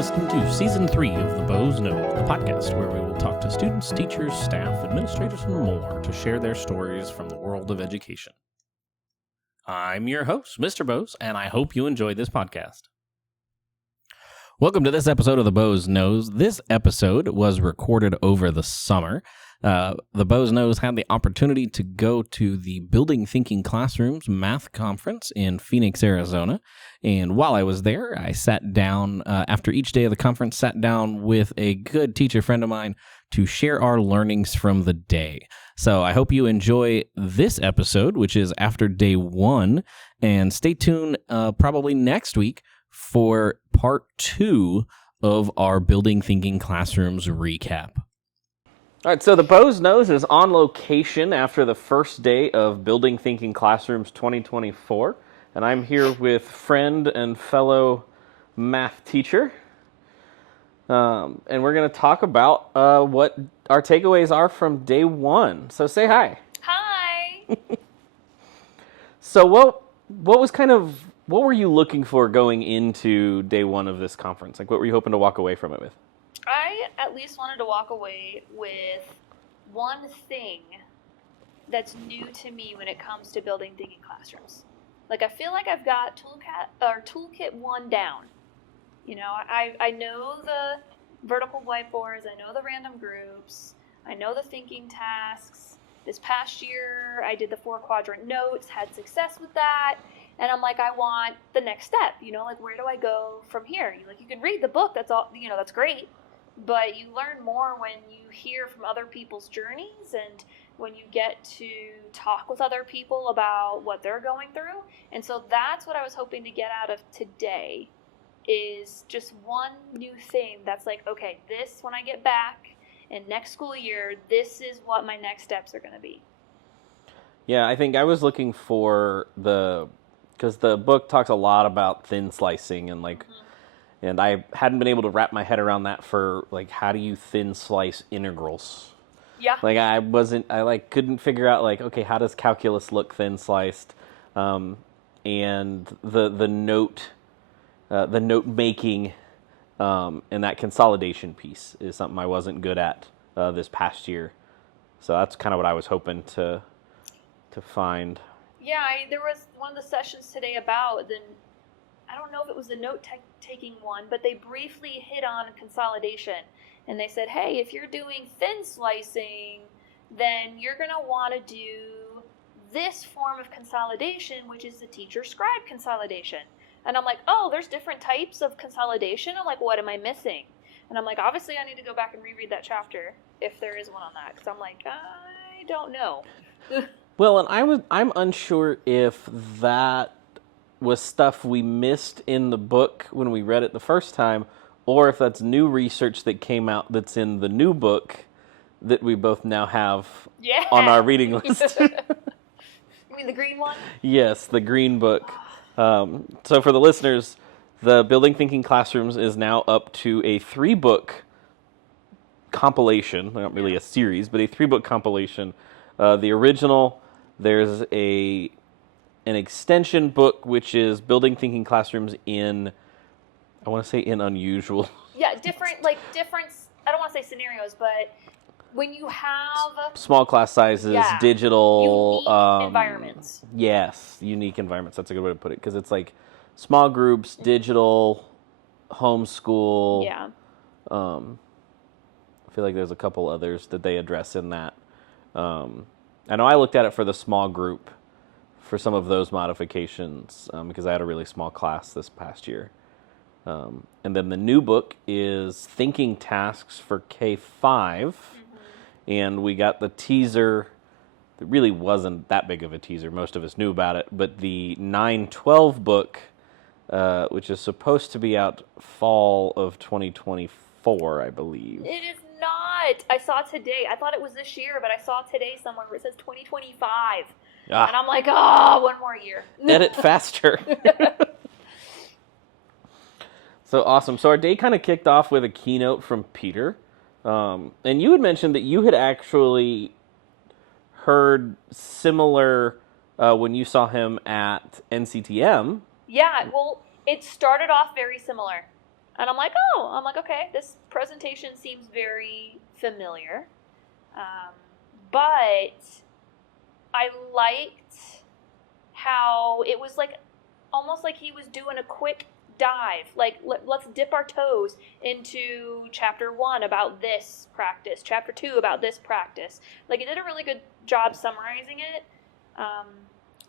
listening to Season 3 of The Bows Knows, the podcast where we will talk to students, teachers, staff, administrators, and more to share their stories from the world of education. I'm your host, Mr. Bows, and I hope you enjoy this podcast. Welcome to this episode of The Bows Knows. This episode was recorded over the summer. The Bows Knows had the opportunity to go to the Building Thinking Classrooms Math Conference in Phenix, Arizona. And while I was there, I sat down, after each day of the conference, sat down with a good teacher friend of mine to share our learnings from the day. So I hope you enjoy this episode, which is after day one, and stay tuned probably next week for part 2 of our Building Thinking Classrooms recap. All right, so the Bows Knows is on location after the first day of Building Thinking Classrooms 2024, and I'm here with friend and fellow math teacher, and we're going to talk about what our takeaways are from day one. So say hi. Hi. So what were you looking for going into day one of this conference? Like, what were you hoping to walk away from it with? I at least wanted to walk away with one thing that's new to me when it comes to building thinking classrooms. Like, I feel like I've got toolkit 1 down. You know, I know the vertical whiteboards, I know the random groups, I know the thinking tasks. This past year, I did the 4-quadrant notes, had success with that, and I'm like, I want the next step. You know, like, where do I go from here? You can read the book, that's all, you know, that's great. But you learn more when you hear from other people's journeys and when you get to talk with other people about what they're going through. And so that's what I was hoping to get out of today, is just one new thing that's like, okay, this, when I get back in next school year, this is what my next steps are going to be. Yeah, I think I was looking for because the book talks a lot about thin slicing and and I hadn't been able to wrap my head around that for, like, how do you thin slice integrals? Yeah. Like, I couldn't figure out, like, okay, how does calculus look thin sliced? And the note making, and that consolidation piece is something I wasn't good at this past year. So that's kind of what I was hoping to find. Yeah, there was one of the sessions today about I don't know if it was the note-taking one, but they briefly hit on consolidation. And they said, hey, if you're doing thin slicing, then you're going to want to do this form of consolidation, which is the teacher-scribe consolidation. And I'm like, oh, there's different types of consolidation? I'm like, what am I missing? And I'm like, obviously I need to go back and reread that chapter, if there is one on that. Because I'm like, I don't know. Well, and I'm unsure if that was stuff we missed in the book when we read it the first time, or if that's new research that came out that's in the new book that we both now have on our reading list. You mean the green one? Yes, the green book. So for the listeners, the Building Thinking Classrooms is now up to a 3-book compilation, not really a series, but a 3-book compilation. The original, there's an extension book, which is Building Thinking Classrooms in, I want to say in unusual. Yeah, different, I don't want to say scenarios, but when you have small class sizes, digital. Unique environments. Yes, unique environments. That's a good way to put it, because it's like small groups, digital, homeschool. Yeah. I feel like there's a couple others that they address in that. I know I looked at it for the small group for some of those modifications, because I had a really small class this past year. And then the new book is Thinking Tasks for K-5, and we got the teaser. It really wasn't that big of a teaser. Most of us knew about it, but the 9-12 book, which is supposed to be out fall of 2024, I believe. It is not. I saw today. I thought it was this year, but I saw today somewhere where it says 2025. And I'm like, one more year. Edit faster. So awesome. So our day kind of kicked off with a keynote from Peter. And you had mentioned that you had actually heard similar when you saw him at NCTM. Yeah, well, it started off very similar. And I'm like, okay, this presentation seems very familiar. But I liked how it was like almost like he was doing a quick dive. Like, let's dip our toes into chapter 1 about this practice, chapter 2 about this practice. Like, it did a really good job summarizing it.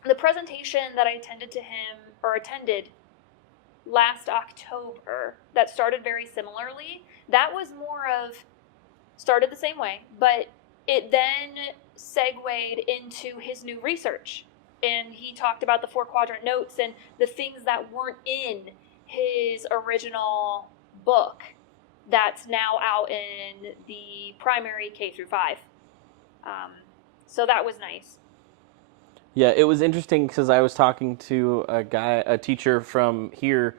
The presentation that I attended last October that started very similarly, that was more of, started the same way, but it then segued into his new research. And he talked about the 4-quadrant notes and the things that weren't in his original book that's now out in the primary K through 5. So that was nice. Yeah, it was interesting because I was talking to a teacher from here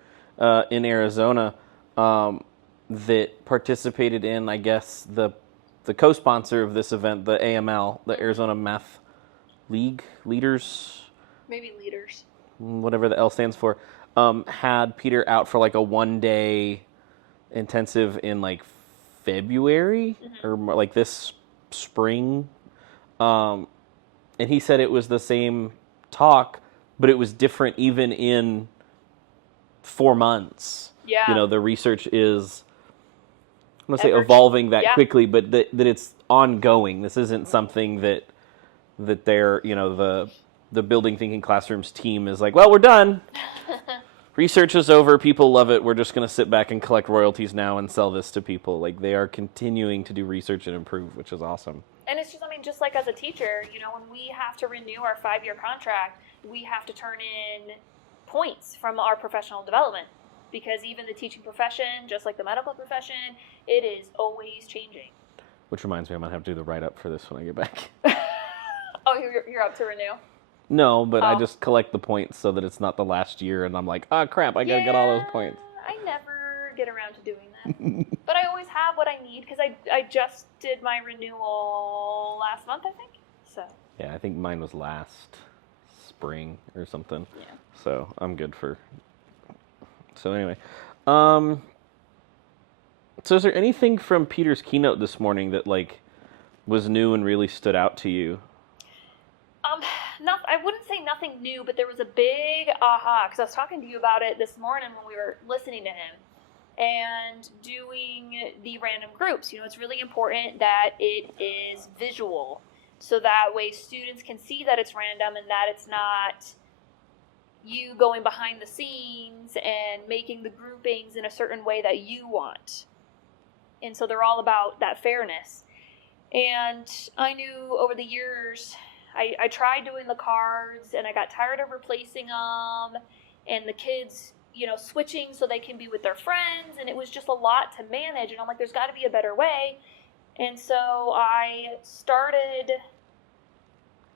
in Arizona that participated in, I guess, the co-sponsor of this event, the AML, the Arizona Math League Leaders. Maybe leaders. Whatever the L stands for, had Peter out for like a 1-day intensive in like February or like this spring. And he said it was the same talk, but it was different even in 4 months. Yeah. You know, the research is, I'm going to say evolving that quickly, but that it's ongoing. This isn't something that they're, you know, the Building Thinking Classrooms team is like, well, we're done. Research is over. People love it. We're just going to sit back and collect royalties now and sell this to people. Like, they are continuing to do research and improve, which is awesome. And it's just, I mean, just like as a teacher, you know, when we have to renew our 5-year contract, we have to turn in points from our professional development. Because even the teaching profession, just like the medical profession, it is always changing. Which reminds me, I'm going to have to do the write-up for this when I get back. Oh, you're up to renew? No, but I just collect the points so that it's not the last year, and I'm like, oh, crap, I got to get all those points. I never get around to doing that. But I always have what I need, because I just did my renewal last month, I think. So. Yeah, I think mine was last spring or something. Yeah. So I'm good for... So anyway. So is there anything from Peter's keynote this morning that, like, was new and really stood out to you? I wouldn't say nothing new, but there was a big aha, because I was talking to you about it this morning when we were listening to him and doing the random groups. You know, it's really important that it is visual, so that way students can see that it's random and that it's not you going behind the scenes and making the groupings in a certain way that you want. And so they're all about that fairness. And I knew over the years, I tried doing the cards, and I got tired of replacing them, and the kids, you know, switching so they can be with their friends, and it was just a lot to manage, and I'm like, there's got to be a better way. And so I started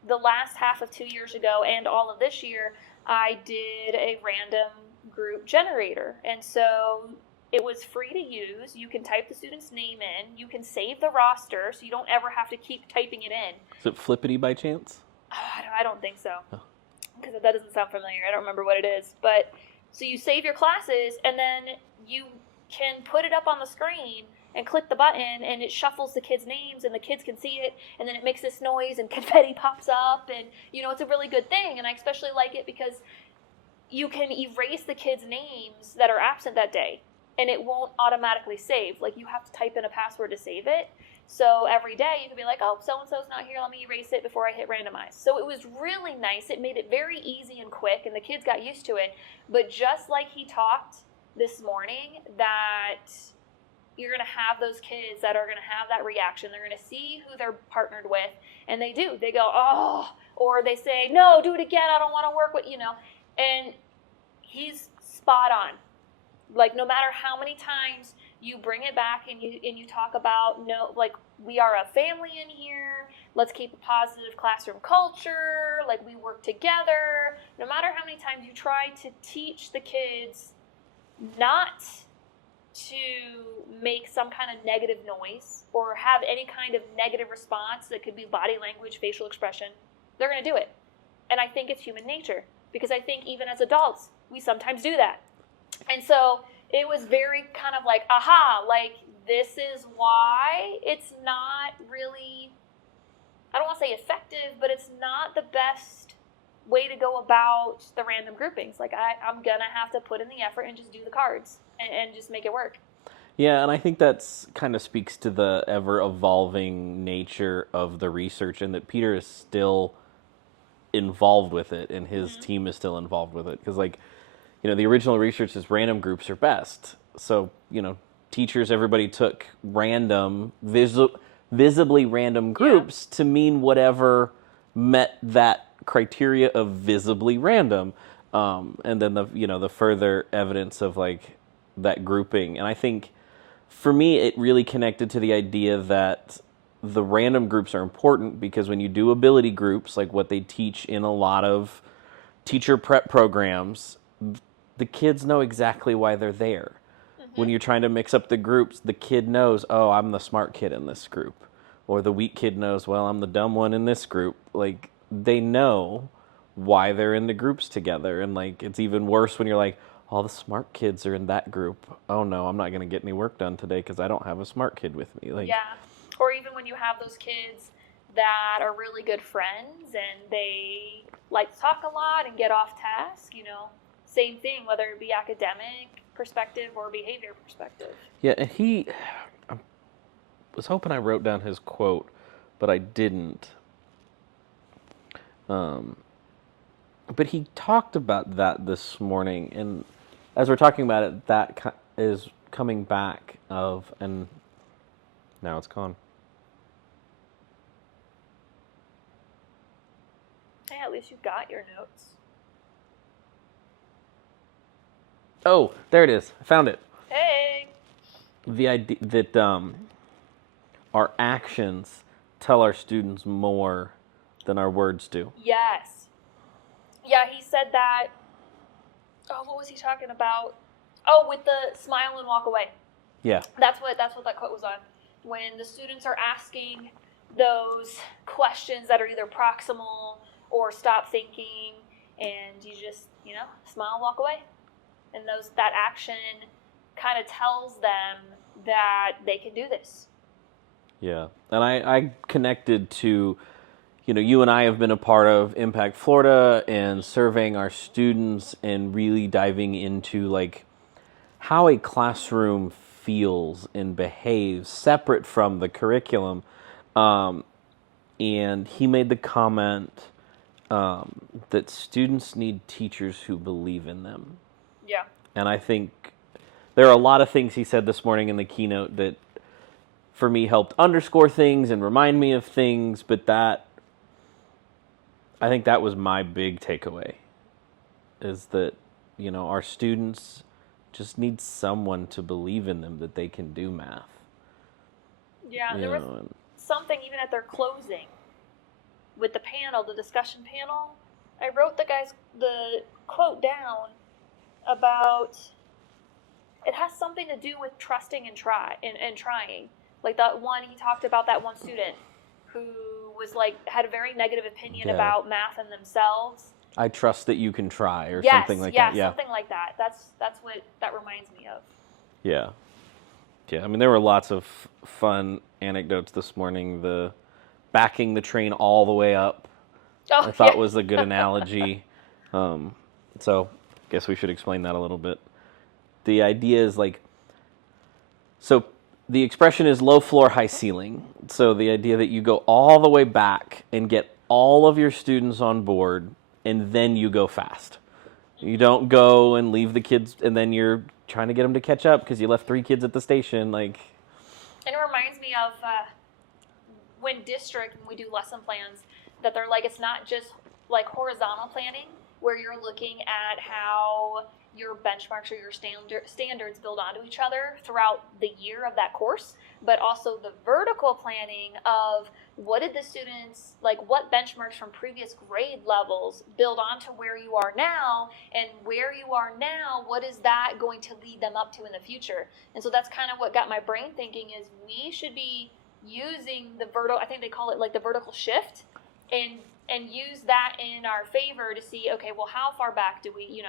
the last half of 2 years ago and all of this year, I did a random group generator. And so it was free to use. You can type the student's name in. You can save the roster, so you don't ever have to keep typing it in. Is it Flippity by chance? I don't think so, because that doesn't sound familiar. I don't remember what it is. But so you save your classes, and then you can put it up on the screen and click the button, and it shuffles the kids' names, and the kids can see it, and then it makes this noise, and confetti pops up, and, you know, it's a really good thing. And I especially like it because you can erase the kids' names that are absent that day, and it won't automatically save. Like, you have to type in a password to save it. So every day you can be like, oh, so-and-so's not here, let me erase it before I hit randomize. So it was really nice. It made it very easy and quick, and the kids got used to it. But just like he talked this morning, that you're going to have those kids that are going to have that reaction. They're going to see who they're partnered with, and they do. They go, oh, or they say, no, do it again, I don't want to work with, you know. And he's spot on. Like, no matter how many times you bring it back and you talk about, no, like, we are a family in here, let's keep a positive classroom culture, like, we work together. No matter how many times you try to teach the kids not to make some kind of negative noise or have any kind of negative response that could be body language, facial expression, they're going to do it. And I think it's human nature, because I think even as adults, we sometimes do that. And so it was very kind of like, aha, like, this is why it's not really, I don't want to say effective, but it's not the best way to go about the random groupings. Like, I'm going to have to put in the effort and just do the cards and just make it work. Yeah, and I think that's kind of speaks to the ever-evolving nature of the research, and that Peter is still involved with it, and his team is still involved with it. Because, like, the original research is random groups are best. So, teachers, everybody took random, visibly random groups to mean whatever met that criteria of visibly random. And then the further evidence of, like, that grouping. And I think, for me, it really connected to the idea that the random groups are important because when you do ability groups, like what they teach in a lot of teacher prep programs, the kids know exactly why they're there. When you're trying to mix up the groups, the kid knows, oh, I'm the smart kid in this group. Or the weak kid knows, well, I'm the dumb one in this group. Like, they know why they're in the groups together. And, like, it's even worse when you're like, all the smart kids are in that group. Oh, no, I'm not going to get any work done today because I don't have a smart kid with me. Like, yeah. Or even when you have those kids that are really good friends and they like to talk a lot and get off task, same thing, whether it be academic perspective or behavior perspective. Yeah, and I was hoping I wrote down his quote, but I didn't. But he talked about that this morning, and as we're talking about it, that is coming back and now it's gone. Hey, at least you got your notes. Oh, there it is. I found it. Hey! The idea that our actions tell our students more than our words do. Yes. Yeah, he said that. Oh, what was he talking about? Oh, with the smile and walk away. Yeah. That's what that quote was on. When the students are asking those questions that are either proximal or stop thinking, and you just, smile and walk away. And that action kind of tells them that they can do this. Yeah. And I connected to, you and I have been a part of Impact Florida and surveying our students and really diving into, like, how a classroom feels and behaves separate from the curriculum. And he made the comment that students need teachers who believe in them. Yeah. And I think there are a lot of things he said this morning in the keynote that, for me, helped underscore things and remind me of things, but I think that was my big takeaway, is that, our students just need someone to believe in them that they can do math. Yeah, there was something even at their closing with the panel, the discussion panel. I wrote the quote down about, it has something to do with trusting and trying. Like that one, he talked about that one student who was had a very negative opinion about math and themselves. I trust that you can try, or yes, something like that. Yeah, something like that. That's what that reminds me of. Yeah. Yeah, I mean, there were lots of fun anecdotes this morning. The backing the train all the way up, I thought was a good analogy. So I guess we should explain that a little bit. The idea is so the expression is low floor, high ceiling. So the idea that you go all the way back and get all of your students on board, and then you go fast. You don't go and leave the kids, and then you're trying to get them to catch up because you left 3 kids at the station. And it reminds me of when we do lesson plans, that they're it's not just horizontal planning, where you're looking at how your benchmarks or your standards build onto each other throughout the year of that course, but also the vertical planning of what did the students, what benchmarks from previous grade levels build onto where you are now, and where you are now, what is that going to lead them up to in the future? And so that's kind of what got my brain thinking, is we should be using the I think they call it the vertical shift, and use that in our favor to see, okay, well, how far back do we,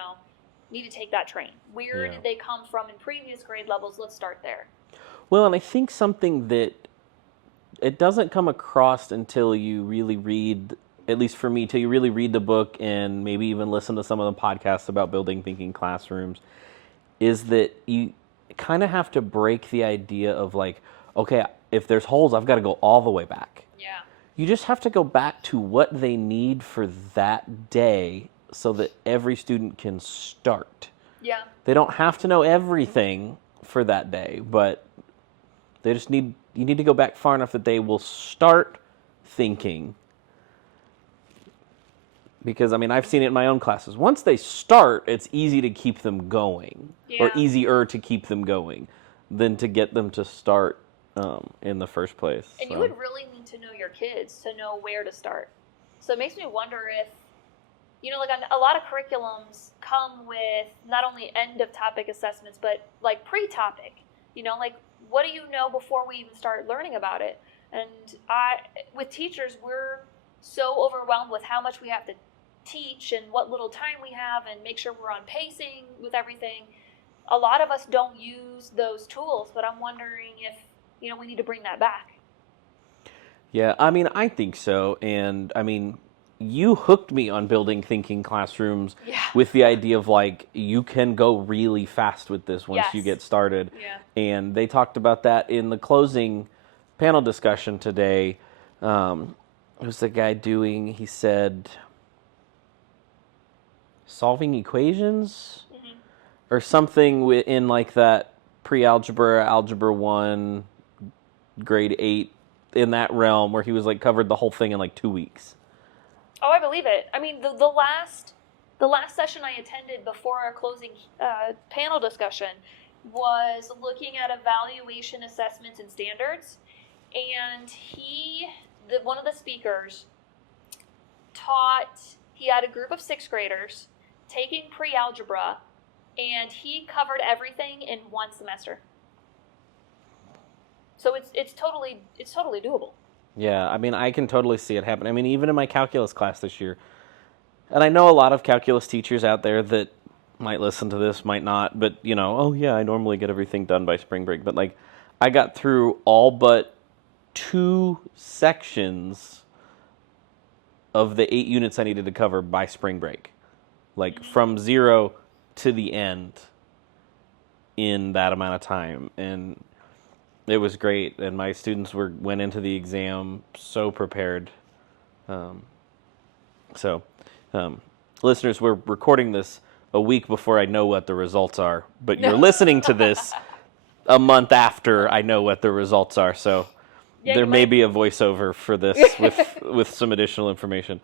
need to take that train. Where Yeah. did they come from in previous grade levels? Let's start there. Well, and I think something that it doesn't come across until you really read, at least for me, till you really read the book and maybe even listen to some of the podcasts about building thinking classrooms, is that you kind of have to break the idea of like, okay, if there's holes, I've got to go all the way back. Yeah. You just have to go back to what they need for that day so that every student can start. Yeah. They don't have to know everything for that day, but they just you need to go back far enough that they will start thinking. Because, I mean, I've seen it in my own classes. Once they start, it's easy to keep them going, or easier to keep them going than to get them to start in the first place. And you would really need to know your kids to know where to start. So it makes me wonder if, like a lot of curriculums come with not only end of topic assessments, but like pre-topic, like what do you know before we even start learning about it? And with teachers, we're so overwhelmed with how much we have to teach and what little time we have and make sure we're on pacing with everything. A lot of us don't use those tools, but I'm wondering if, we need to bring that back. Yeah, I mean, I think so. And I mean, you hooked me on building thinking classrooms with the idea of like, you can go really fast with this once you get started. Yeah. And they talked about that in the closing panel discussion today. It was the guy he said, solving equations or something in like that pre-algebra, algebra 1, grade 8, in that realm where he was like covered the whole thing in like 2 weeks. Oh, I believe it. I mean, the last session I attended before our closing panel discussion was looking at evaluation assessments and standards, and one of the speakers he had a group of 6th graders taking pre-algebra, and he covered everything in one semester. So it's totally doable. Yeah, I mean, I can totally see it happen. I mean, even in my calculus class this year, and I know a lot of calculus teachers out there that might listen to this, might not, but, oh yeah, I normally get everything done by spring break. But, like, I got through all but 2 sections of the 8 units I needed to cover by spring break. Like, from 0 to the end in that amount of time. And it was great, and my students went into the exam so prepared. Listeners, we're recording this a week before I know what the results are, but you're listening to this a month after I know what the results are, so there may be a voiceover for this with some additional information.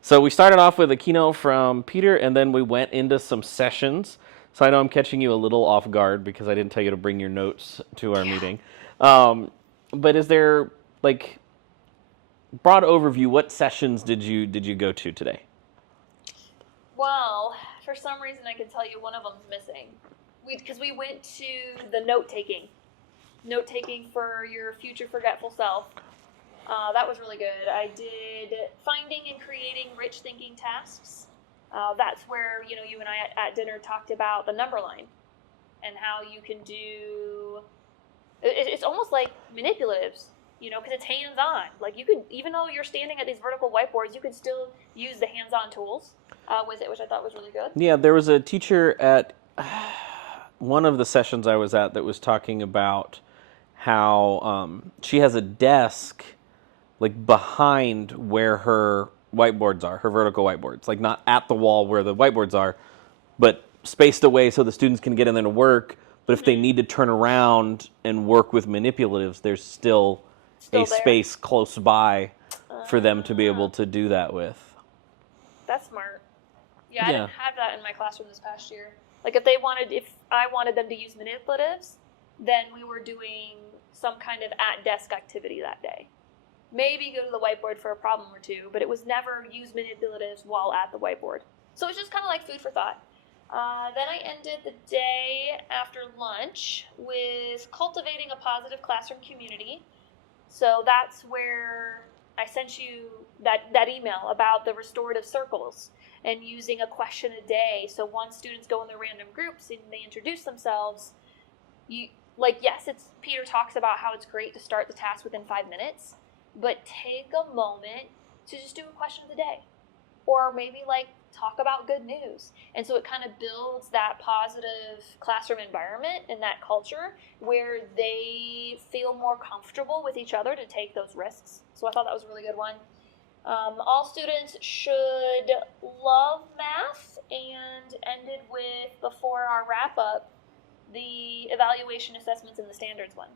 So we started off with a keynote from Peter, and then we went into some sessions. So I know I'm catching you a little off guard because I didn't tell you to bring your notes to our meeting. But is there, like, broad overview, what sessions did you go to today? Well, for some reason I can tell you one of them's missing. Because we went to the note-taking for your future forgetful self. That was really good. I did finding and creating rich thinking tasks. That's where, you and I at dinner talked about the number line and how you can do, it's almost like manipulatives, because it's hands-on. Like you could, even though you're standing at these vertical whiteboards, you could still use the hands-on tools with it, which I thought was really good. Yeah, there was a teacher at one of the sessions I was at that was talking about how she has a desk like behind where her whiteboards are, her vertical whiteboards, like not at the wall where the whiteboards are, but spaced away so the students can get in there to work. But if they need to turn around and work with manipulatives, there's still a space close by for them to be able to do that with. That's smart. Yeah, I didn't have that in my classroom this past year. Like if I wanted them to use manipulatives, then we were doing some kind of at-desk activity that day. Maybe go to the whiteboard for a problem or two, but it was never use manipulatives while at the whiteboard. So it's just kind of like food for thought. Then I ended the day after lunch with cultivating a positive classroom community. So that's where I sent you that email about the restorative circles. and using a question a day. So once students go in their random groups and they introduce themselves, Peter talks about how it's great to start the task within 5 minutes, but take a moment to just do a question of the day, or maybe talk about good news. And so it kind of builds that positive classroom environment and that culture where they feel more comfortable with each other to take those risks. So I thought that was a really good one. All students should love math, and ended with, before our wrap up, the evaluation, assessments, and the standards one.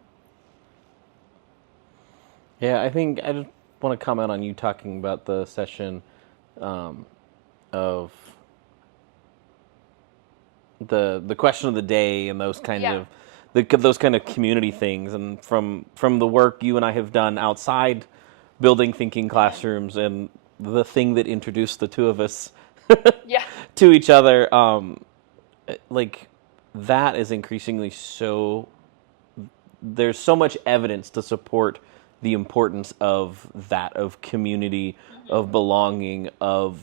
Yeah, I think I just want to comment on you talking about the session of the question of the day and those kinds of those kind of community things, and from the work you and I have done outside building thinking classrooms, and the thing that introduced the two of us to each other, that is increasingly so. There's so much evidence to support the importance of that, of community, of belonging, of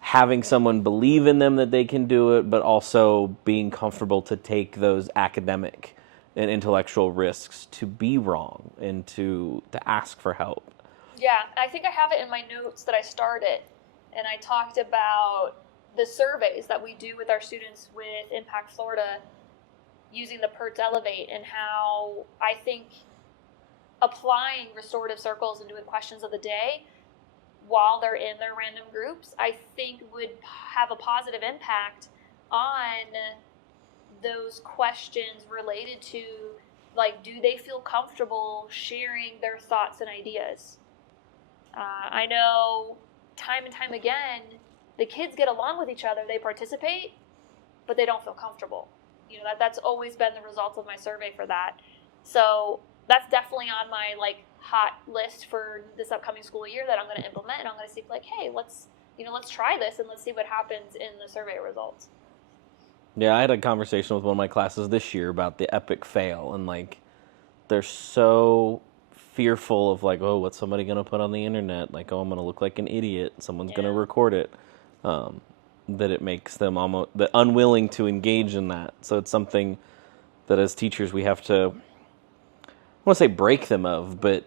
having someone believe in them that they can do it, but also being comfortable to take those academic and intellectual risks, to be wrong and to ask for help. Yeah, I think I have it in my notes that I started, and I talked about the surveys that we do with our students with Impact Florida using the PERTS Elevate, and how I think applying restorative circles and doing questions of the day while they're in their random groups, I think would have a positive impact on those questions related to, do they feel comfortable sharing their thoughts and ideas? I know time and time again, the kids get along with each other, they participate, but they don't feel comfortable. That's always been the result of my survey for that. So that's definitely on my hot list for this upcoming school year that I'm going to implement, and I'm going to see hey, let's try this and let's see what happens in the survey results. Yeah, I had a conversation with one of my classes this year about the epic fail, and they're so fearful of what's somebody going to put on the internet? I'm going to look like an idiot. Someone's going to record it. That it makes them almost unwilling to engage in that. So it's something that as teachers we have to, I want to say break them of, but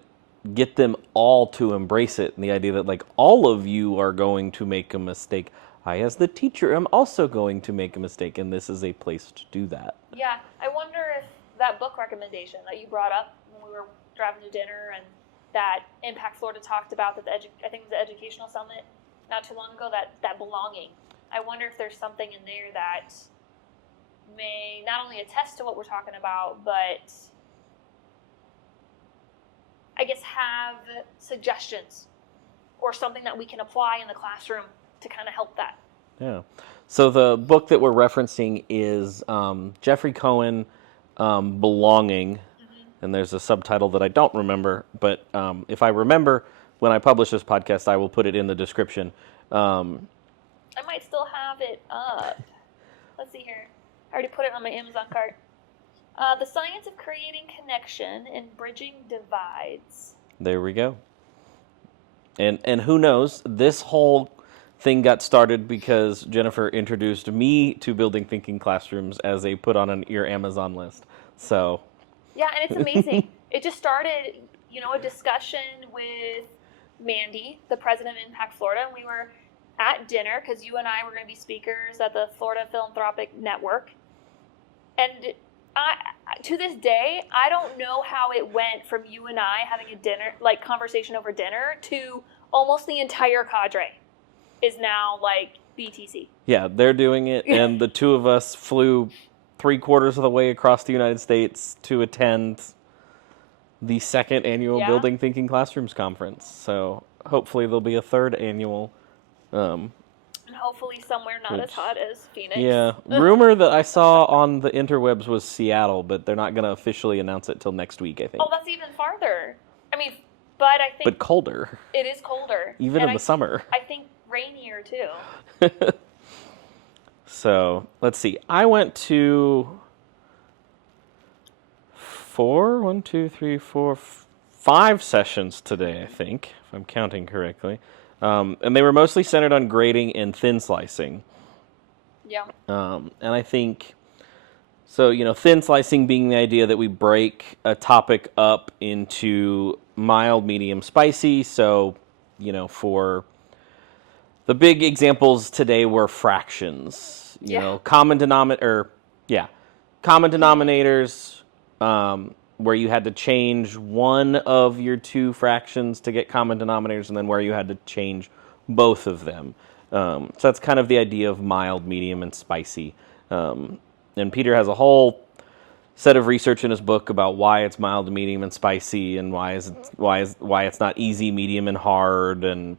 get them all to embrace it. And the idea that all of you are going to make a mistake. I, as the teacher, am also going to make a mistake, and this is a place to do that. Yeah, I wonder if that book recommendation that you brought up when we were driving to dinner, and that Impact Florida talked about, that I think it was the Educational Summit not too long ago, that belonging. I wonder if there's something in there that may not only attest to what we're talking about, but I guess have suggestions or something that we can apply in the classroom to kind of help that. Yeah. So the book that we're referencing is Jeffrey Cohen, Belonging, and there's a subtitle that I don't remember, but if I remember when I publish this podcast, I will put it in the description. I might still have it up. Let's see here. I already put it on my Amazon cart. The Science of Creating Connection and Bridging Divides. There we go. And who knows, this whole thing got started because Jennifer introduced me to building thinking classrooms as a put on your Amazon list. So yeah, and it's amazing. It just started, a discussion with Mandy, the president of Impact Florida, and we were at dinner because you and I were going to be speakers at the Florida Philanthropic Network. And to this day, I don't know how it went from you and I having a dinner, conversation over dinner, to almost the entire cadre is now BTC. Yeah, they're doing it, and the two of us flew 3/4 of the way across the United States to attend the second annual Building Thinking Classrooms conference. So hopefully there'll be a third annual. And hopefully somewhere not as hot as Phenix. Yeah. Rumor that I saw on the interwebs was Seattle, but they're not going to officially announce it till next week, I think. Oh, that's even farther. I mean, but I think... But colder. It is colder. Even in the summer. I think rainier, too. So, let's see. I went to 5 sessions today, I think, if I'm counting correctly. And they were mostly centered on grading and thin slicing. Yeah. And I think, so, thin slicing being the idea that we break a topic up into mild, medium, spicy. So, for the big examples today were fractions, common denominators, where you had to change one of your two fractions to get common denominators, and then where you had to change both of them. So that's kind of the idea of mild, medium, and spicy. And Peter has a whole set of research in his book about why it's mild, medium, and spicy, and why it's not easy, medium, and hard. And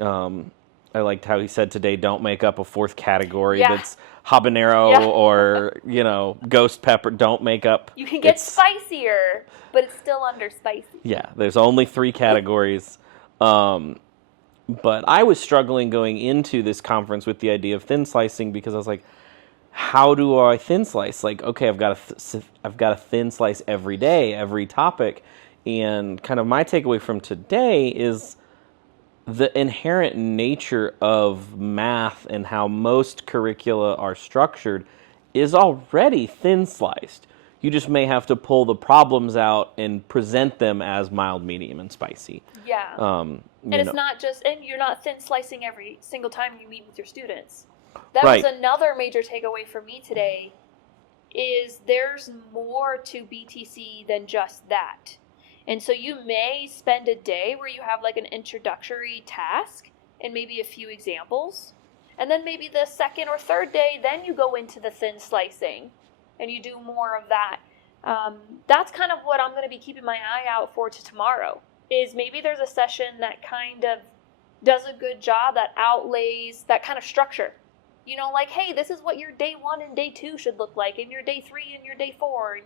I liked how he said today, don't make up a fourth category that's habanero or, ghost pepper. Don't make up. You can get spicier, but it's still under spicy. Yeah, there's only 3 categories. But I was struggling going into this conference with the idea of thin slicing because I was like, how do I thin slice? Like, okay, I've got to thin slice every day, every topic. And kind of my takeaway from today is the inherent nature of math and how most curricula are structured is already thin sliced. You just may have to pull the problems out and present them as mild, medium, and spicy. Yeah. And it's not just, and you're not thin slicing every single time you meet with your students. That was another major takeaway for me today, is there's more to BTC than just that. And so you may spend a day where you have like an introductory task and maybe a few examples. And then maybe the second or third day, then you go into the thin slicing and you do more of that. That's kind of what I'm going to be keeping my eye out for to tomorrow, is maybe there's a session that kind of does a good job, that outlays that kind of structure. Like, hey, this is what your day 1 and day 2 should look like, and your day 3 and your day 4,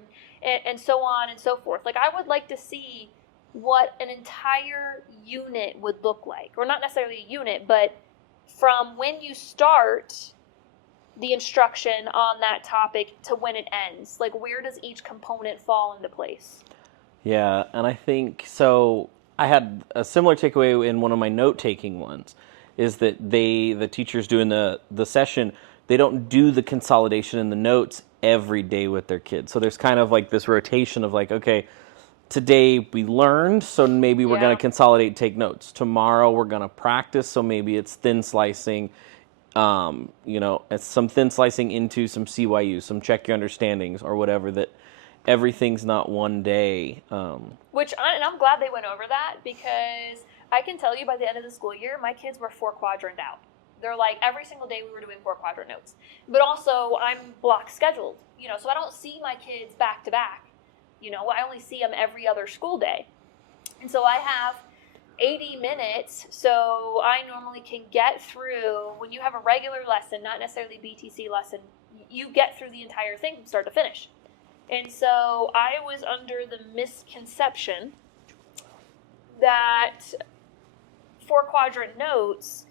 and so on and so forth. Like, I would like to see what an entire unit would look like. Or not necessarily a unit, but from when you start the instruction on that topic to when it ends. Like, where does each component fall into place? Yeah, and I think, so I had a similar takeaway in one of my note-taking ones, is that the teachers doing the session, they don't do the consolidation in the notes every day with their kids. So there's kind of like this rotation of like, okay, today we learned, so maybe we're going to consolidate and take notes. Tomorrow we're going to practice, so maybe it's thin slicing, it's some thin slicing into some CYU, some check your understandings or whatever, that everything's not one day. And I'm glad they went over that, because I can tell you by the end of the school year, my kids were 4-quadrant out. They're like, every single day we were doing 4-quadrant notes. But also, I'm block scheduled, so I don't see my kids back to back. I only see them every other school day. And so I have 80 minutes, so I normally can get through, when you have a regular lesson, not necessarily BTC lesson, you get through the entire thing from start to finish. And so I was under the misconception that 4-quadrant notes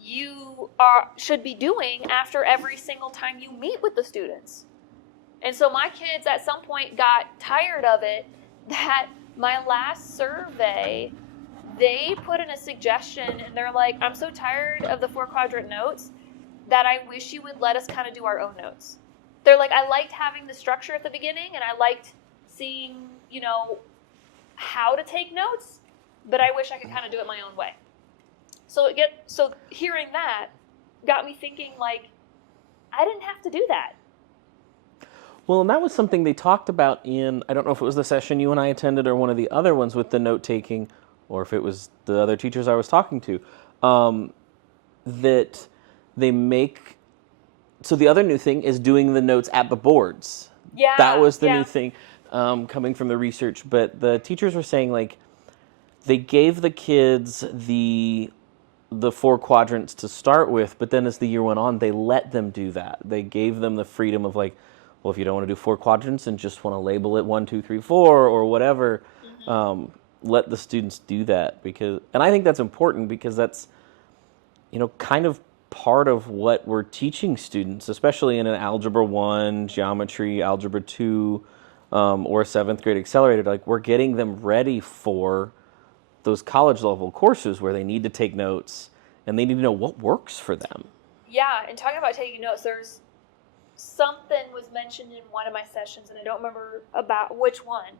you should be doing after every single time you meet with the students. And so my kids at some point got tired of it, that my last survey, they put in a suggestion and they're like, I'm so tired of the 4-quadrant notes that I wish you would let us kind of do our own notes. They're like, I liked having the structure at the beginning and I liked seeing, how to take notes, but I wish I could kind of do it my own way. So hearing that got me thinking, like, I didn't have to do that. Well, and that was something they talked about in, I don't know if it was the session you and I attended or one of the other ones with the note-taking, or if it was the other teachers I was talking to, that they make, so the other new thing is doing the notes at the boards. Yeah. That was the new thing coming from the research. But the teachers were saying, like, they gave the kids the 4 quadrants to start with, but then as the year went on, they let them do that. They gave them the freedom of like, well, if you don't want to do 4 quadrants and just want to label it 1, 2, 3, 4 or whatever, let the students do that. And I think that's important, because that's, kind of part of what we're teaching students, especially in an Algebra 1, Geometry, Algebra 2, or a 7th grade accelerated. Like, we're getting them ready for those college level courses where they need to take notes and they need to know what works for them. Yeah, and talking about taking notes, there's something was mentioned in one of my sessions, and I don't remember about which one,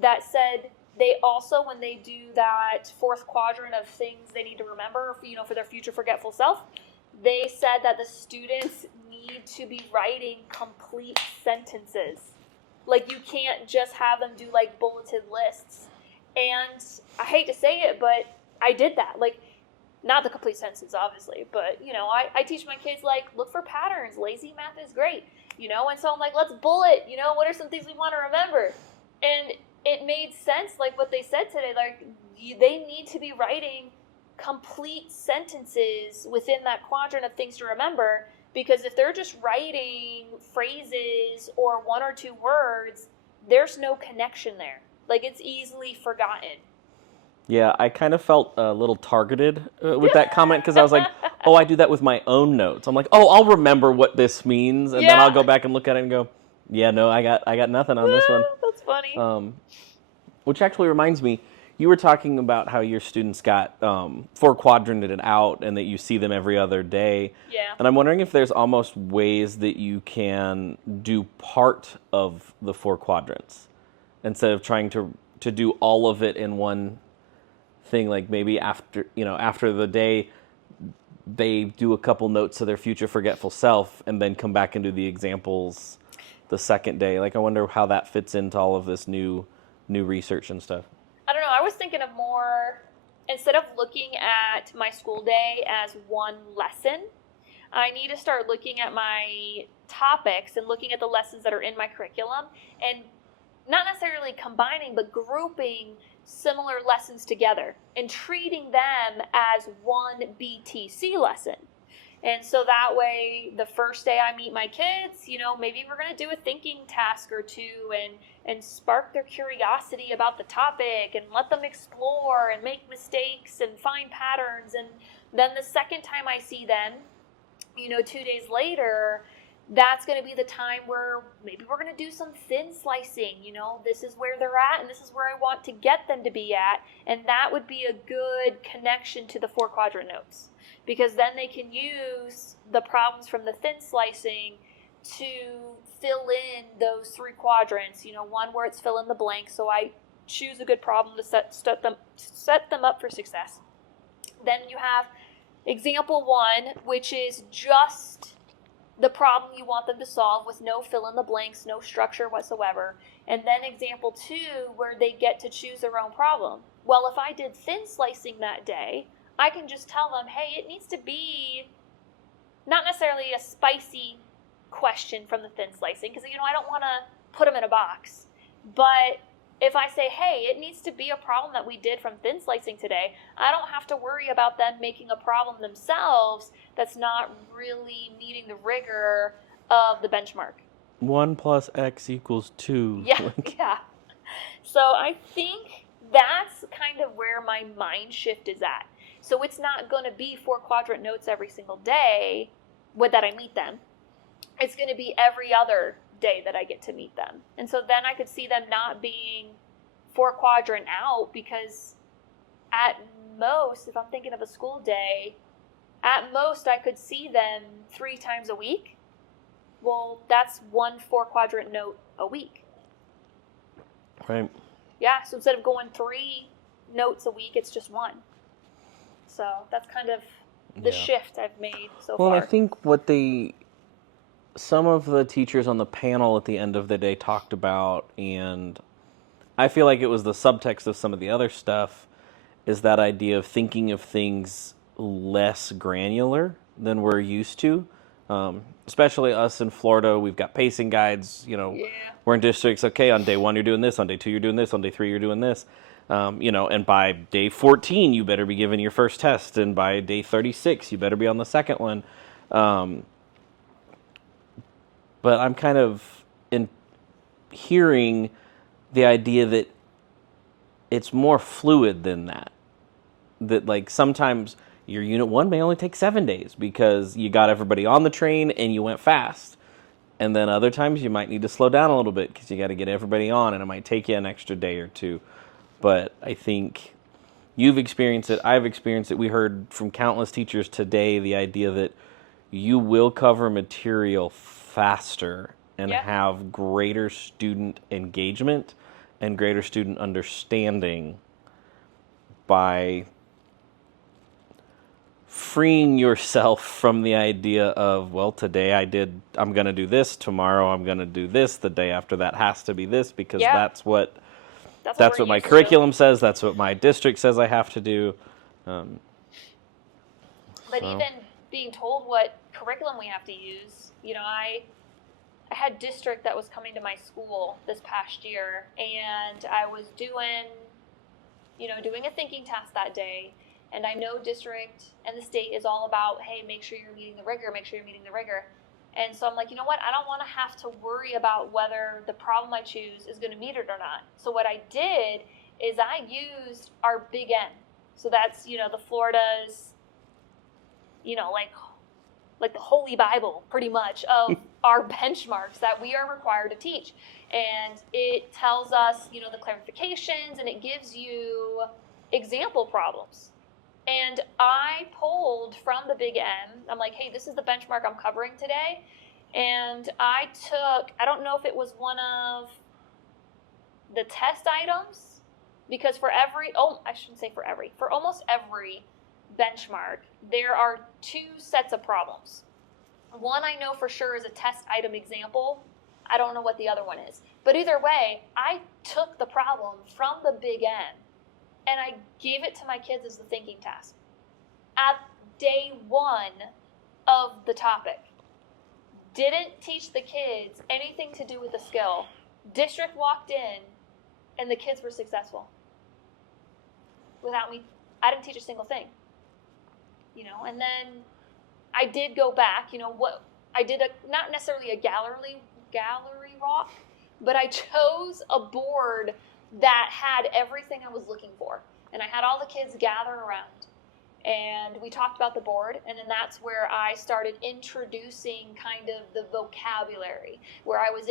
that said they also, when they do that fourth quadrant of things they need to remember, for their future forgetful self, they said that the students need to be writing complete sentences. Like, you can't just have them do, like, bulleted lists. And I hate to say it, but I did that. Like, not the complete sentences, obviously, but, I teach my kids, like, look for patterns. Lazy math is great, and so I'm like, let's bullet, what are some things we want to remember? And it made sense, like, what they said today, like, they need to be writing complete sentences within that quadrant of things to remember, because if they're just writing phrases or one or two words, there's no connection there. Like, it's easily forgotten. Yeah, I kind of felt a little targeted with that comment, because I was like, oh, I do that with my own notes. I'm like, oh, I'll remember what this means, and then I'll go back and look at it and go, yeah, no, I got nothing on this one. That's funny. Which actually reminds me, you were talking about how your students got four quadranted out and that you see them every other day. Yeah. And I'm wondering if there's almost ways that you can do part of the four quadrants instead of trying to do all of it in one thing. Like maybe after the day, they do a couple notes to their future forgetful self and then come back and do the examples the second day. Like, I wonder how that fits into all of this new research and stuff. I don't know. I was thinking of more, instead of looking at my school day as one lesson, I need to start looking at my topics and looking at the lessons that are in my curriculum, and not necessarily combining, but grouping similar lessons together and treating them as one BTC lesson. And so that way, the first day I meet my kids, maybe we're going to do a thinking task or two and spark their curiosity about the topic and let them explore and make mistakes and find patterns. And then the second time I see them, 2 days later, that's going to be the time where maybe we're going to do some thin slicing. This is where they're at and this is where I want to get them to be at. And that would be a good connection to the four quadrant notes, because then they can use the problems from the thin slicing to fill in those three quadrants. One where it's fill in the blank, so I choose a good problem to set them up for success. Then you have example 1, which is just the problem you want them to solve with no fill in the blanks, no structure whatsoever. And then example 2, where they get to choose their own problem. Well, if I did thin slicing that day, I can just tell them, hey, it needs to be not necessarily a spicy question from the thin slicing, because, I don't want to put them in a box. But if I say, hey, it needs to be a problem that we did from thin slicing today, I don't have to worry about them making a problem themselves that's not really meeting the rigor of the benchmark. 1 plus X equals 2. Yeah, yeah. So I think that's kind of where my mind shift is at. So it's not going to be 4 quadrant notes every single day that I meet them. It's going to be every other day that I get to meet them. And so then I could see them not being 4 quadrant out, because at most, if I'm thinking of a school day, at most I could see them 3 times a week. Well, that's 1 4 quadrant note a week. Right. Yeah, so instead of going 3 notes a week, it's just 1. So that's kind of the shift I've made so far. Well, I think some of the teachers on the panel at the end of the day talked about, and I feel like it was the subtext of some of the other stuff, is that idea of thinking of things less granular than we're used to. Especially us in Florida, we've got pacing guides, we're in districts, okay, on day 1 you're doing this, on day 2 you're doing this, on day 3 you're doing this. And by day 14 you better be giving your first test, and by day 36 you better be on the second one. But I'm kind of hearing the idea that it's more fluid than that. That, like, sometimes your unit 1 may only take 7 days because you got everybody on the train and you went fast. And then other times you might need to slow down a little bit because you got to get everybody on, and it might take you an extra day or 2. But I think You've experienced it. I've experienced it. We heard from countless teachers today the idea that you will cover material faster and have greater student engagement and greater student understanding by freeing yourself from the idea of, well, today I'm going to do this, tomorrow I'm going to do this, the day after that has to be this, because that's what my curriculum says, that's what my district says I have to do. But even being told what curriculum we have to use, I had district that was coming to my school this past year, and I was doing a thinking task that day. And I know district and the state is all about, hey, make sure you're meeting the rigor, And so I'm like, you know what? I don't want to have to worry about whether the problem I choose is going to meet it or not. So what I did is I used our big N. So that's, the Florida's, like the Holy Bible, pretty much, of our benchmarks that we are required to teach. And it tells us, the clarifications, and it gives you example problems. And I pulled from the big M. I'm like, hey, this is the benchmark I'm covering today. And I don't know if it was one of the test items, because for almost every benchmark, there are 2 sets of problems. One I know for sure is a test item example. I don't know what the other one is. But either way, I took the problem from the big M and I gave it to my kids as the thinking task at day 1 of the topic. Didn't teach the kids anything to do with the skill. District walked in, and the kids were successful. Without me, I didn't teach a single thing. And then I did go back, I did not necessarily a gallery walk, but I chose a board that had everything I was looking for. And I had all the kids gather around. And we talked about the board, and then that's where I started introducing kind of the vocabulary, where I was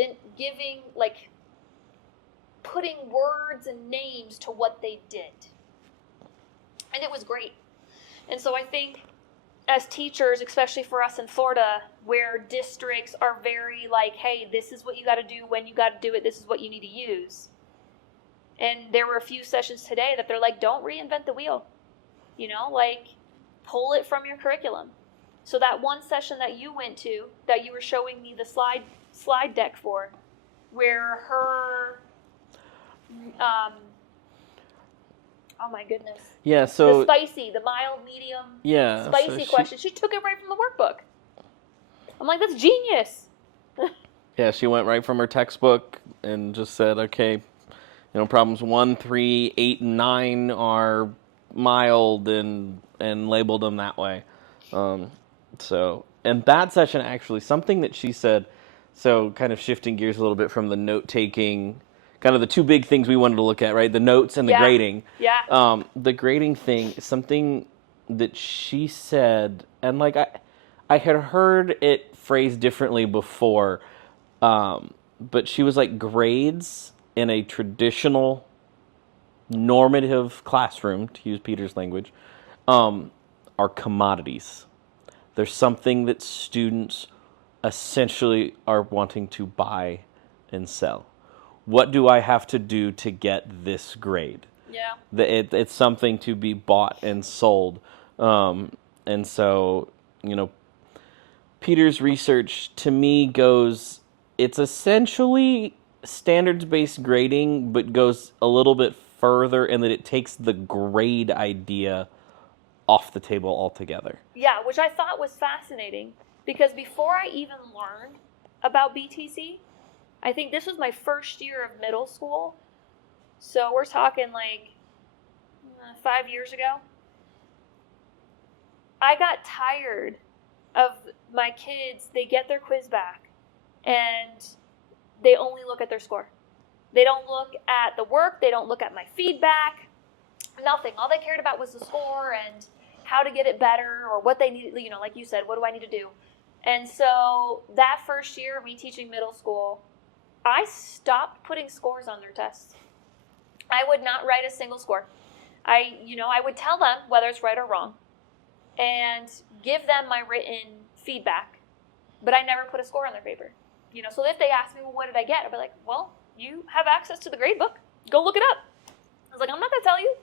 putting words and names to what they did. And it was great. And so I think as teachers, especially for us in Florida, where districts are very like, hey, this is what you got to do when you got to do it, this is what you need to use. And there were a few sessions today that they're like, don't reinvent the wheel. Pull it from your curriculum. So that one session that you went to, that you were showing me the slide deck for, where her, oh my goodness. Yeah, so... the mild, medium, spicy question. She took it right from the workbook. I'm like, that's genius. Yeah, she went right from her textbook and just said, okay, problems 1, 3, 8, and 9 are mild and labeled them that way. And that session actually, something that she said, so kind of shifting gears a little bit from the note-taking, kind of the 2 big things we wanted to look at, right? The notes and the grading. Yeah. The grading thing, something that she said, and I had heard it phrased differently before, but she was like, grades in a traditional normative classroom, to use Peter's language, are commodities. There's something that students essentially are wanting to buy and sell. What do I have to do to get this grade? Yeah. It's something to be bought and sold. And so, Peter's research to me goes, it's essentially standards-based grading, but goes a little bit further in that it takes the grade idea off the table altogether. Yeah, which I thought was fascinating, because before I even learned about BTC, I think this was my first year of middle school, so we're talking 5 years ago. I got tired of my kids, they get their quiz back, and they only look at their score. They don't look at the work. They don't look at my feedback. Nothing. All they cared about was the score and how to get it better, or what they needed, like you said, what do I need to do? And so that first year of me teaching middle school, I stopped putting scores on their tests. I would not write a single score. I would tell them whether it's right or wrong and give them my written feedback, but I never put a score on their paper. So if they ask me, well, what did I get? I'd be like, well, you have access to the grade book. Go look it up. I was like, I'm not going to tell you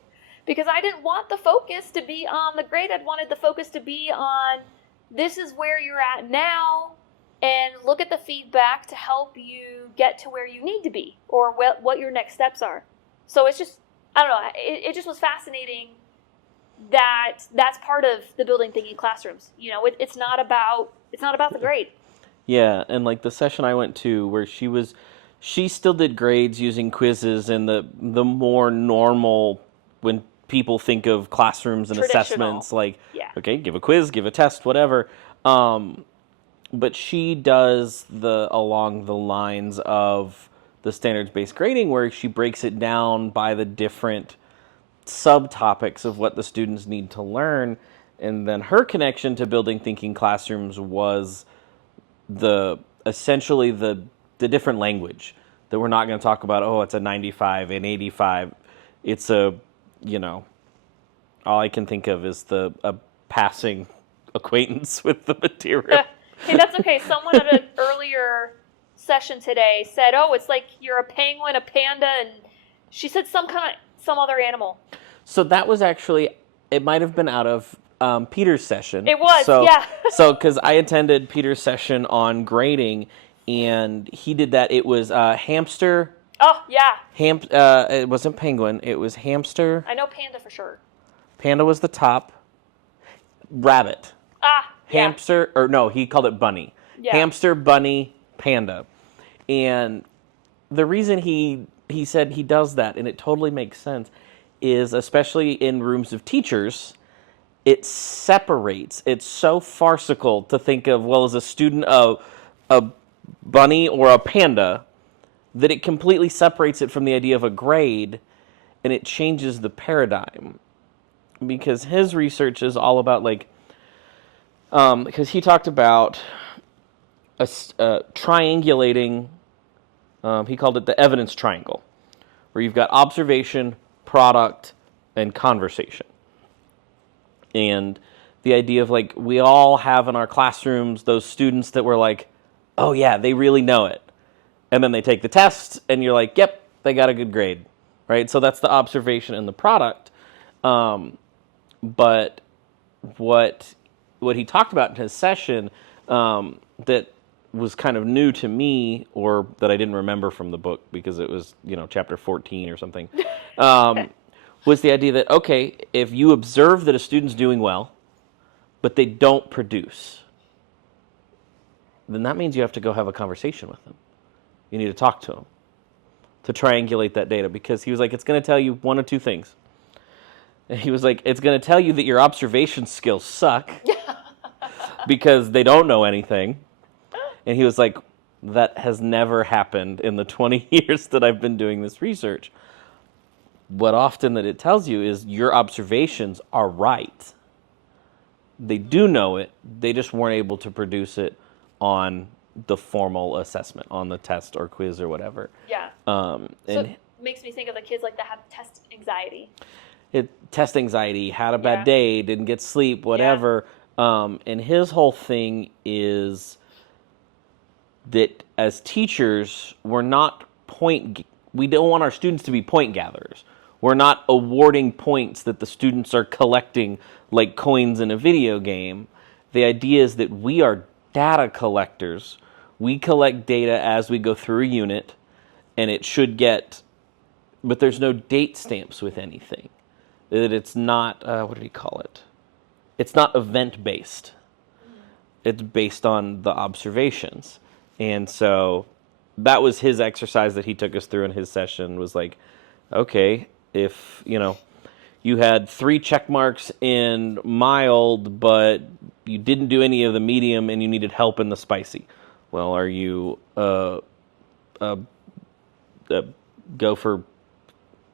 because I didn't want the focus to be on the grade. I wanted the focus to be on this is where you're at now and look at the feedback to help you get to where you need to be or what your next steps are. So it's just, I don't know, it just was fascinating that's part of the building thinking classrooms. It's not about the grade. Yeah, and like the session I went to where she still did grades using quizzes and the more normal when people think of classrooms and assessments, like, okay, give a quiz, give a test, whatever. But she does along the lines of the standards-based grading where she breaks it down by the different subtopics of what the students need to learn. And then her connection to building thinking classrooms was essentially the different language that we're not going to talk about. Oh, it's a 95, an 85. It's all I can think of is a passing acquaintance with the material. Hey, that's okay. Someone at an earlier session today said, oh, it's like you're a penguin, a panda, and she said some other animal. So that was actually, it might have been out of Peter's session. It was, yeah. So, because I attended Peter's session on grading, and he did that. It was hamster. Oh, yeah. It wasn't penguin. It was hamster. I know panda for sure. Panda was the top. Rabbit. Hamster, or no, he called it bunny. Yeah. Hamster, bunny, panda. And the reason he said he does that, and it totally makes sense, is especially in rooms of teachers, it separates. It's so farcical to think of, well, as a student of a bunny or a panda, that it completely separates it from the idea of a grade, and it changes the paradigm. Because his research is all about, like, because he talked about triangulating, he called it the evidence triangle, where you've got observation, product, and conversation. And the idea of, like, we all have in our classrooms those students that were like, oh yeah, they really know it. And then they take the test, and you're like, yep, they got a good grade, right? So that's the observation and the product. But what he talked about in his session that was kind of new to me, or that I didn't remember from the book because it was, chapter 14 or something, was the idea that, okay, if you observe that a student's doing well, but they don't produce, then that means you have to go have a conversation with them. You need to talk to them to triangulate that data, because he was like, it's going to tell you one of two things. And he was like, it's going to tell you that your observation skills suck because they don't know anything. And he was like, that has never happened in the 20 years that I've been doing this research. What often that it tells you is your observations are right. They do know it. They just weren't able to produce it on the formal assessment, on the test or quiz or whatever. Yeah. So it makes me think of the kids that have test anxiety. Test anxiety, had a bad day, didn't get sleep, whatever. And his whole thing is that as teachers, we don't want our students to be point gatherers. We're not awarding points that the students are collecting like coins in a video game. The idea is that we are data collectors. We collect data as we go through a unit, and it should but there's no date stamps with anything. That it's not, what did he call it? It's not event-based. It's based on the observations. And so that was his exercise that he took us through in his session, was like, okay, if, you had 3 check marks in mild, but you didn't do any of the medium and you needed help in the spicy. Well, are you go for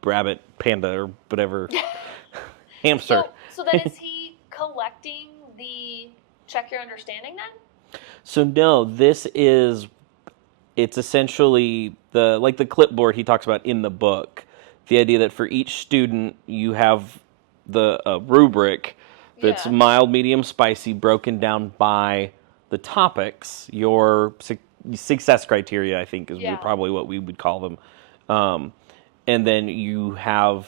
rabbit, panda, or whatever, hamster? So then is he collecting the check your understanding then? So no, it's essentially the clipboard he talks about in the book. the idea that for each student you have the rubric that's mild, medium, spicy, broken down by the topics, your success criteria, I think, is probably what we would call them. And then you have,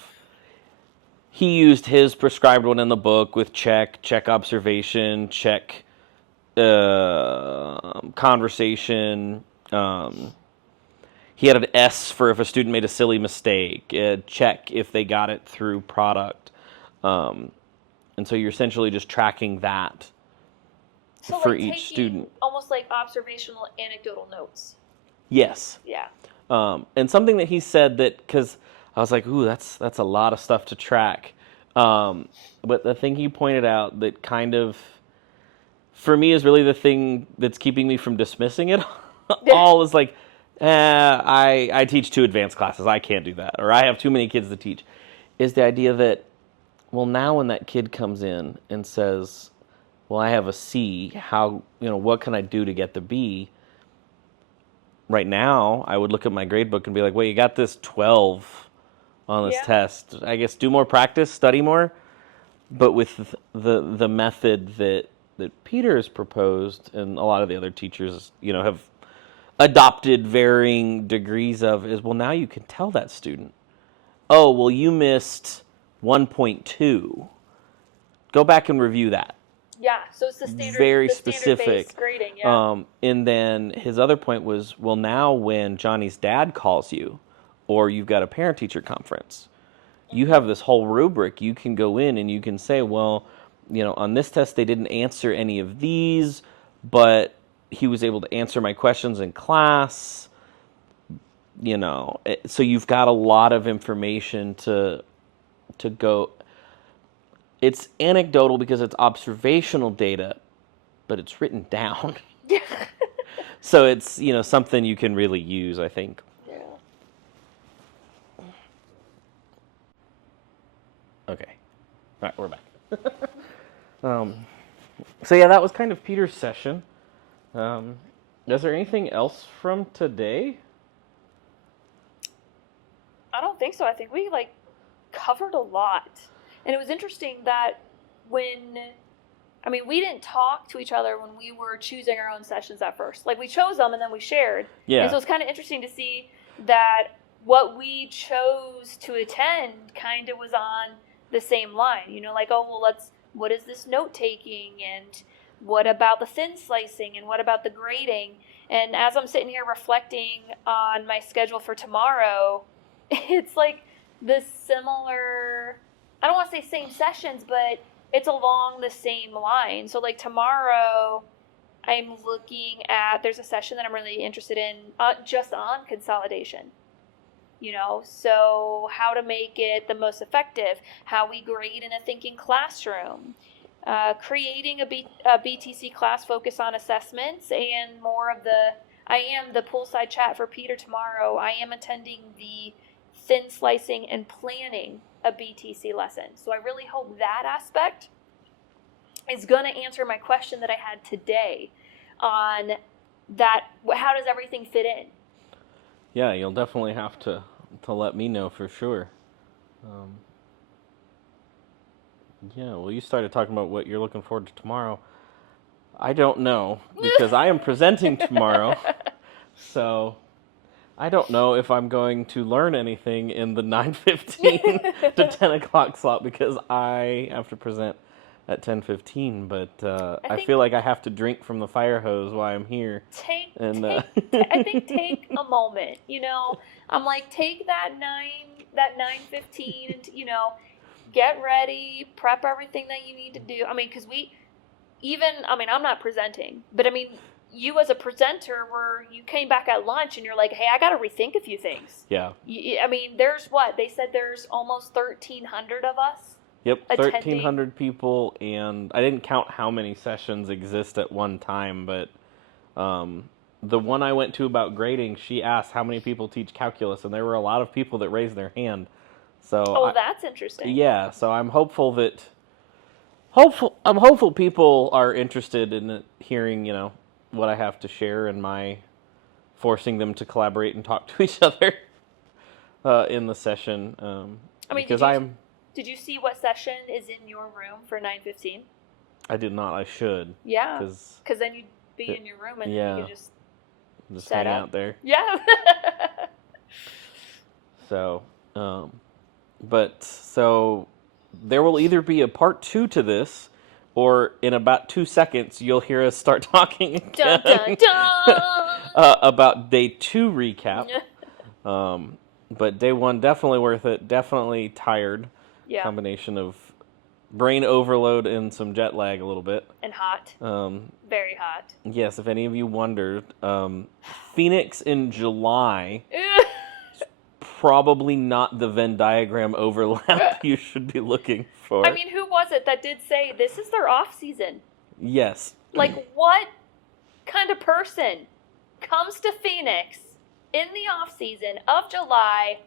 he used his prescribed one in the book with check observation, check conversation. He had an S for if a student made a silly mistake, check if they got it through product. And so you're essentially just tracking that for each student. Almost like observational anecdotal notes. Yes. Yeah. And something that he said that, because I was like, ooh, that's a lot of stuff to track. But the thing he pointed out that kind of, for me, is really the thing that's keeping me from dismissing it all is like, I teach 2 advanced classes. I can't do that. Or I have too many kids to teach. Is the idea that, well, now when that kid comes in and says, well, I have a C, what can I do to get the B? Right now, I would look at my grade book and be like, well, you got this 12 on this test. I guess do more practice, study more. But with the method that Peter has proposed, and a lot of the other teachers, have adopted varying degrees of, is, well, now you can tell that student, oh, well, you missed 1.2. Go back and review that. Yeah, so it's the standard, very specific grading. And then his other point was, well, now when Johnny's dad calls you, or you've got a parent-teacher conference, you have this whole rubric. You can go in and you can say, well, on this test they didn't answer any of these, but he was able to answer my questions in class. So you've got a lot of information to go. It's anecdotal because it's observational data, but it's written down. Yeah. So it's, something you can really use, I think. Yeah. Okay. All right, we're back. So yeah, that was kind of Peter's session. Is there anything else from today? I don't think so. I think we covered a lot. And it was interesting that we didn't talk to each other when we were choosing our own sessions at first. We chose them and then we shared. Yeah. And so it's kind of interesting to see that what we chose to attend kind of was on the same line. What is this note taking, and what about the thin slicing, and what about the grading? And as I'm sitting here reflecting on my schedule for tomorrow, it's the similar, I don't want to say same sessions, but it's along the same line. So tomorrow I'm looking at, there's a session that I'm really interested in just on consolidation. So how to make it the most effective, how we grade in a thinking classroom, creating a BTC class focus on assessments, and more of I am the poolside chat for Peter tomorrow. I am attending the thin slicing and planning a BTC lesson. So I really hope that aspect is going to answer my question that I had today on that. How does everything fit in? Yeah, you'll definitely have to let me know for sure. Yeah, well, you started talking about what you're looking forward to tomorrow. I don't know, because I am presenting tomorrow. So I don't know if I'm going to learn anything in the 9:15 to 10 o'clock slot, because I have to present at 10:15. But I feel like I have to drink from the fire hose while I'm here. I think take a moment. I'm take that 9:15 and get ready, prep everything that you need to do. Because I'm not presenting, but you as a presenter, where you came back at lunch and you're like, hey, I got to rethink a few things. Yeah. There's they said there's almost 1,300 of us. Yep, 1,300 people, and I didn't count how many sessions exist at one time, but the one I went to about grading, she asked how many people teach calculus, and there were a lot of people that raised their hand. So that's interesting. Yeah, so I'm hopeful people are interested in hearing, what I have to share and my forcing them to collaborate and talk to each other. in the session. I mean, because did you see what session is in your room for 9:15? I did not. I should. Yeah. Because then you'd be in your room and then you could just set hang up. out there. Yeah. So, so there will either be a part 2 to this, or in about 2 seconds you'll hear us start talking again dun, dun, dun. about day 2 recap. But day 1 definitely worth it. Definitely tired. Yeah. Combination of brain overload and some jet lag a little bit. And hot. Very hot. Yes, if any of you wondered, Phenix in July. Probably not the Venn diagram overlap you should be looking for. I mean, who was it that did say this is their off season? Yes. Like, what kind of person comes to Phoenix in the off season of July,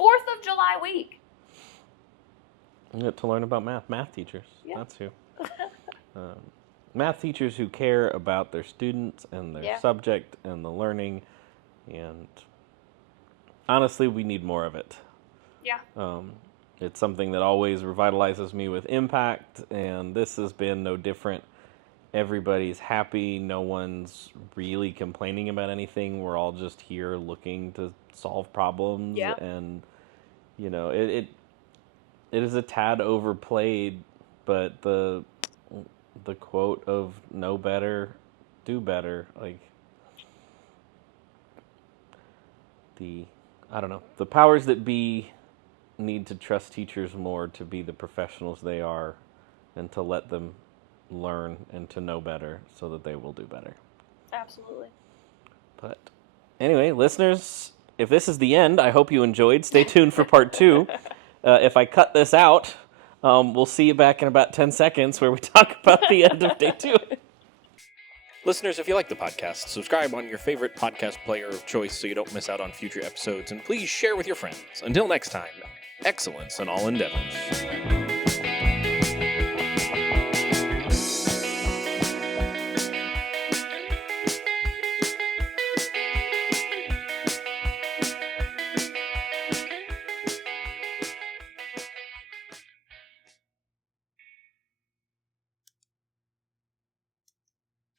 4th of July week? To learn about math teachers. Yeah. That's who. Math teachers who care about their students and their subject and the learning, and honestly, we need more of it. Yeah. It's something that always revitalizes me with impact, and this has been no different. Everybody's happy. No one's really complaining about anything. We're all just here looking to solve problems. Yeah. And, it is a tad overplayed, but the quote of know better, do better, the powers that be need to trust teachers more to be the professionals they are and to let them learn and to know better so that they will do better. Absolutely. But anyway, listeners, if this is the end, I hope you enjoyed. Stay tuned for part 2. If I cut this out, we'll see you back in about 10 seconds where we talk about the end of day 2. Listeners, if you like the podcast, subscribe on your favorite podcast player of choice so you don't miss out on future episodes, and please share with your friends. Until next time, excellence in all endeavors.